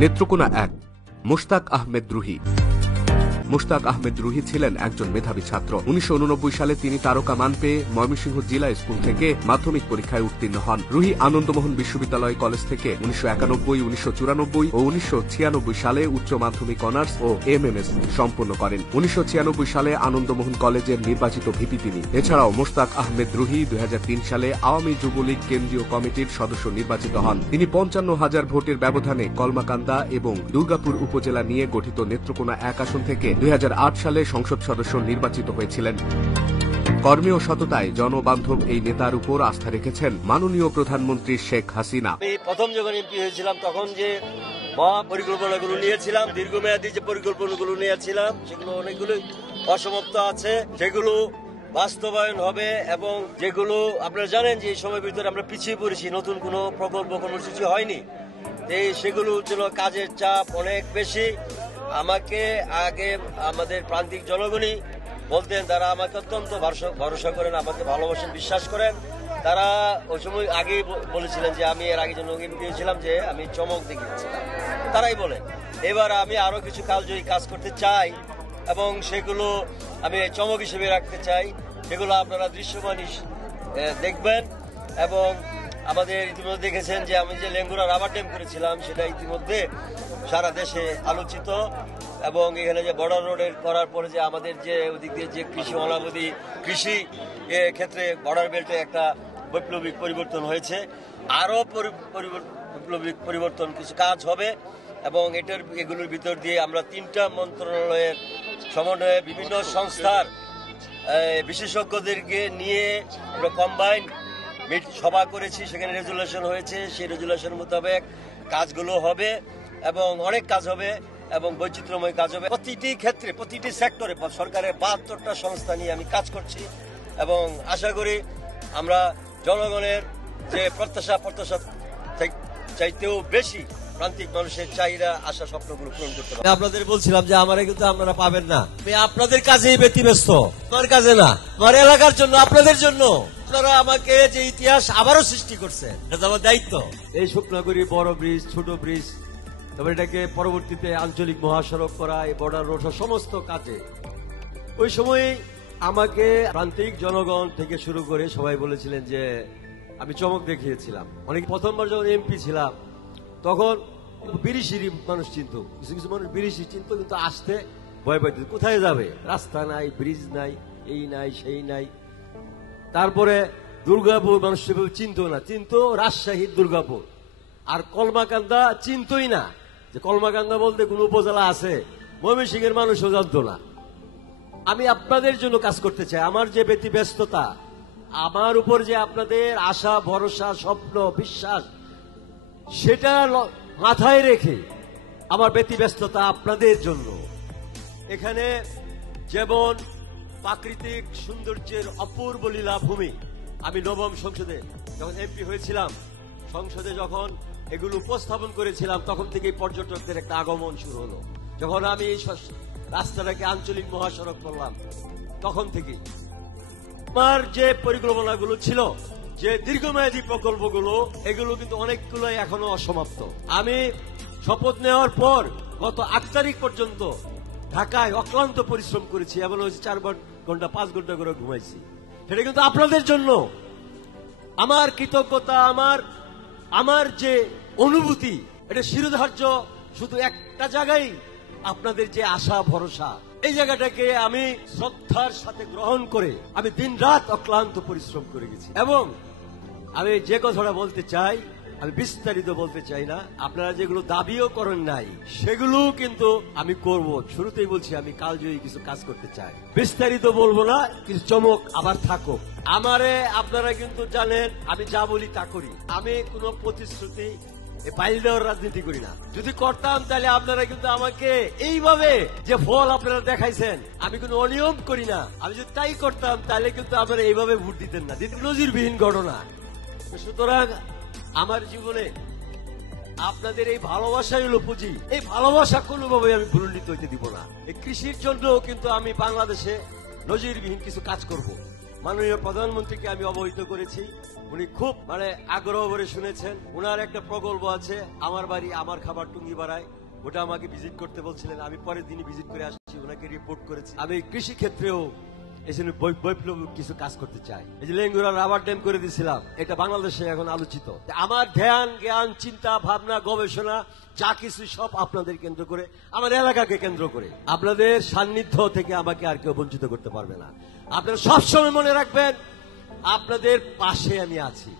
নেত্রকোনা ১। মুশতাক আহমেদ রুহি। মুশতাক আহমেদ রুহি ছিলেন একজন মেধাবী ছাত্র। ১৯৮৯ সালে তিনি তারকা মান পেয়ে ময়মনসিংহ জিলা স্কুল থেকে মাধ্যমিক পরীক্ষায় উত্তীর্ণ হন। রুহি আনন্দমোহন বিশ্ববিদ্যালয় কলেজ থেকে ১৯৯১, ১৯৯৪ ও ১৯৯৬ সালে উচ্চ মাধ্যমিক অনার্স ও এমএমএস সম্পন্ন করেন। ১৯৯৬ সালে আনন্দমোহন কলেজের নির্বাচিত ভিপি তিনি। এছাড়াও মুশতাক আহমেদ রুহি ২০০৩ সালে আওয়ামী যুবলীগ কেন্দ্রীয় কমিটির সদস্য নির্বাচিত হন। তিনি ৫৫,০০০ ভোটের ব্যবধানে কলমাকান্দা এবং দুর্গাপুর উপজেলা নিয়ে গঠিত নেত্রকোনা ১ আসন থেকে ২০০৮ সালে সংসদ সদস্য নির্বাচিত হয়েছিলেন। কর্মী ও সততায় জনবান্ধব এই নেতার উপর আস্থা রেখেছেন মাননীয় প্রধানমন্ত্রী শেখ হাসিনা। আমি প্রথম যখন এমপি হয়েছিলাম তখন যে পরিকল্পনাগুলো নিয়েছিলাম, দীর্ঘমেয়াদী যে পরিকল্পনাগুলো নিয়েছিলাম, সেগুলো অনেকগুলো অসমাপ্ত আছে, সেগুলো বাস্তবায়ন হবে। এবং যেগুলো আপনারা জানেন যে এই সময়ের ভিতরে আমরা পিছিয়ে পড়েছি, নতুন কোনো প্রকল্প কর্মসূচি হয়নি, সেগুলো ছিল কাজের চাপ অনেক বেশি। আমাকে আগে আমাদের প্রান্তিক জনগণই বলতেন, তারা আমাকে অত্যন্ত ভরসা করেন, আমাকে ভালোবাসেন, বিশ্বাস করেন। তারা ওই সময় আগেই বলেছিলেন যে আমি এর আগে জন্য দিয়েছিলাম যে আমি চমক দেখিয়েছিলাম, তারাই বলেন। এবার আমি আরো কিছু কালজয়ী কাজ করতে চাই এবং সেগুলো আমি চমক হিসেবে রাখতে চাই, সেগুলো আপনারা দৃশ্যমান দেখবেন। এবং আমাদের ইতিমধ্যে দেখেছেন যে আমি যে লেঙ্গুরা রাবার ড্যাম করেছিলাম, সেটা ইতিমধ্যে সারা দেশে আলোচিত। এবং এখানে যে বর্ডার রোডের করার পরে যে আমাদের যে ওদিক দিয়ে যে কৃষি অনাবধি কৃষি ক্ষেত্রে বর্ডার বেল্টে একটা বৈপ্লবিক পরিবর্তন হয়েছে, আরও বৈপ্লবিক পরিবর্তন কিছু কাজ হবে। এবং এগুলোর ভিতর দিয়ে আমরা ৩টা মন্ত্রণালয়ের সমন্বয়ে বিভিন্ন সংস্থার বিশেষজ্ঞদেরকে নিয়ে আমরা কম্বাইন সভা করেছি, সেখানে রেজুলেশন হয়েছে। সেই রেজুলেশন মোতাবেক কাজগুলো হবে এবং অনেক কাজ হবে এবং বৈচিত্র্যময় কাজ হবে। প্রতিটি ক্ষেত্রে, প্রতিটি সেক্টরে সরকারের ৭২টা সংস্থা নিয়ে আমি কাজ করছি এবং আশা করি আমরা জনগণের যে প্রত্যাশা চাইতেও বেশি প্রান্তিক মানুষের চাহিদা, আশা, স্বপ্নগুলো পূরণ করতে পারবো। আপনাদের বলছিলাম যে আমার কিন্তু আপনারা পাবেন না, আপনাদের কাজেই ব্যতিব্যস্ত, আমার কাজে না, আমার এলাকার জন্য, আপনাদের জন্য। আপনারা আমাকে যে ইতিহাস আবারও সৃষ্টি করছেন, এটা আমার দায়িত্ব। এই শুকনাগুড়ি বড় ব্রিজ, ছোট ব্রিজ, তবে এটাকে পরবর্তীতে আঞ্চলিক মহাসড়ক করা, এই বর্ডার রোড, সমস্ত কাজে ওই সময় আমাকে প্রান্তিক জনগণ থেকে শুরু করে সবাই বলেছিলেন যে আমি চমক দেখিয়েছিলাম। অনেক প্রথমবার যখন এমপি ছিলাম তখন বিরিশিরি মানুষ চিনত, কিছু কিছু মানুষ বিরিশি চিনত, কিন্তু আসতে ভয় পাইত, কোথায় যাবে, রাস্তা নাই, ব্রিজ নাই, এই নাই, সেই নাই। তারপরে দুর্গাপুর মানুষ সেভাবে চিনত না, চিনত রাজশাহীর দুর্গাপুর। আর কলমাকান্দা চিন্তই না, যে কলমাকান্দা বলতে কোন উপজেলা আছে, ময়মনসিংহের মানুষও জানত না। আমি আপনাদের জন্য কাজ করতে চাই। আমার যে ব্যতিব্যস্ততা, আমার উপর যে আপনাদের আশা, ভরসা, স্বপ্ন, বিশ্বাস, সেটা মাথায় রেখে আমার ব্যতিব্যস্ততা আপনাদের জন্য। এখানে যেমন প্রাকৃতিক সৌন্দর্যের অপূর্ব লীলাভূমি, আমি নবম সংসদে যখন এমপি হয়েছিলাম, সংসদে যখন এগুলো উপস্থাপন করেছিলাম, তখন থেকেই পর্যটকদের একটা আগমন শুরু হলো। যখন আমি এই রাস্তাটাকে আঞ্চলিক মহাসড়ক করলাম, তখন থেকেই আমার যে পরিকল্পনাগুলো ছিল, যে দীর্ঘমেয়াদী প্রকল্পগুলো, এগুলো কিন্তু অনেকগুলোই এখনো অসমাপ্ত। আমি শপথ নেওয়ার পর গত ৮ তারিখ পর্যন্ত ঢাকায় অক্লান্ত পরিশ্রম করেছি, এমন হয়েছে ৪ ঘন্টা ৫ ঘন্টা করে ঘুমাইছি। সেটা কিন্তু আপনাদের জন্য। আমার কৃতজ্ঞতা, আমার যে অনুভূতি, এটা শিরোধার্য শুধু একটা জায়গায়, আপনাদের যে আশা, ভরসা, এই জায়গাটাকে আমি শ্রদ্ধার সাথে গ্রহণ করে আমি দিন রাত অক্লান্ত পরিশ্রম করে গেছি। এবং আমি যে কথাটা বলতে চাই, আমি বিস্তারিত বলতে চাই না, আপনারা যেগুলো দাবিও করেন নাই সেগুলো কিন্তু আমি করব। শুরুতেই বলছি আমি কালজয়ী কিছু কাজ করতে চাই, বিস্তারিত বলবো না, কিছু চমক আবার থাকুক। আমারে আপনারা কিন্তু জানেন আমি যা বলি তা করি, আমি কোনো প্রতিশ্রুতি বাইল দেওয়ার রাজনীতি করি না। যদি করতাম তাহলে আপনারা কিন্তু আমাকে এইভাবে যে ফল আপনারা দেখাইছেন, আমি কোনো অনিয়ম করি না, আমি যদি তাই করতাম তাহলে কিন্তু আপনারা এইভাবে ভোট দিতেন না, নজিরবিহীন ঘটনা। সুতরাং আমার জীবনে আপনাদের এই ভালোবাসাই হলো পুঁজি, এই ভালোবাসা কোনোভাবে আমি ভুলুণ্ঠিত হইতে দিব না। এই কৃষির জন্য কিন্তু আমি বাংলাদেশে নজিরবিহীন কিছু কাজ করব। মাননীয় প্রধানমন্ত্রীকে আমি অবহিত করেছি। উনি খুব আগ্রহ ভরে শুনেছেন। উনার একটা প্রকল্প আছে, আমার বাড়ি আমার খাবার টুঙ্গিপাড়ায়, ওটা আমাকে ভিজিট করতে বলছিলেন। আমি পরের দিনই ভিজিট করে আসছি, ওনাকে রিপোর্ট করেছি। আমি কৃষি ক্ষেত্রেও এজন্য বৈপ্লবিক কিছু কাজ করতে চাই। এই যে লেঙ্গুরা রাবার ড্যাম করে দিয়েছিলাম, এটা বাংলাদেশে এখন আলোচিত। আমার ধ্যান জ্ঞান চিন্তা ভাবনা গবেষণা যা কিছু সব আপনাদের কেন্দ্র করে, আমার এলাকাকে কেন্দ্র করে। আপনাদের সান্নিধ্য থেকে আমাকে আর কেউ বঞ্চিত করতে পারবে না। আপনারা সবসময় মনে রাখবেন, আপনাদের পাশে আমি আছি।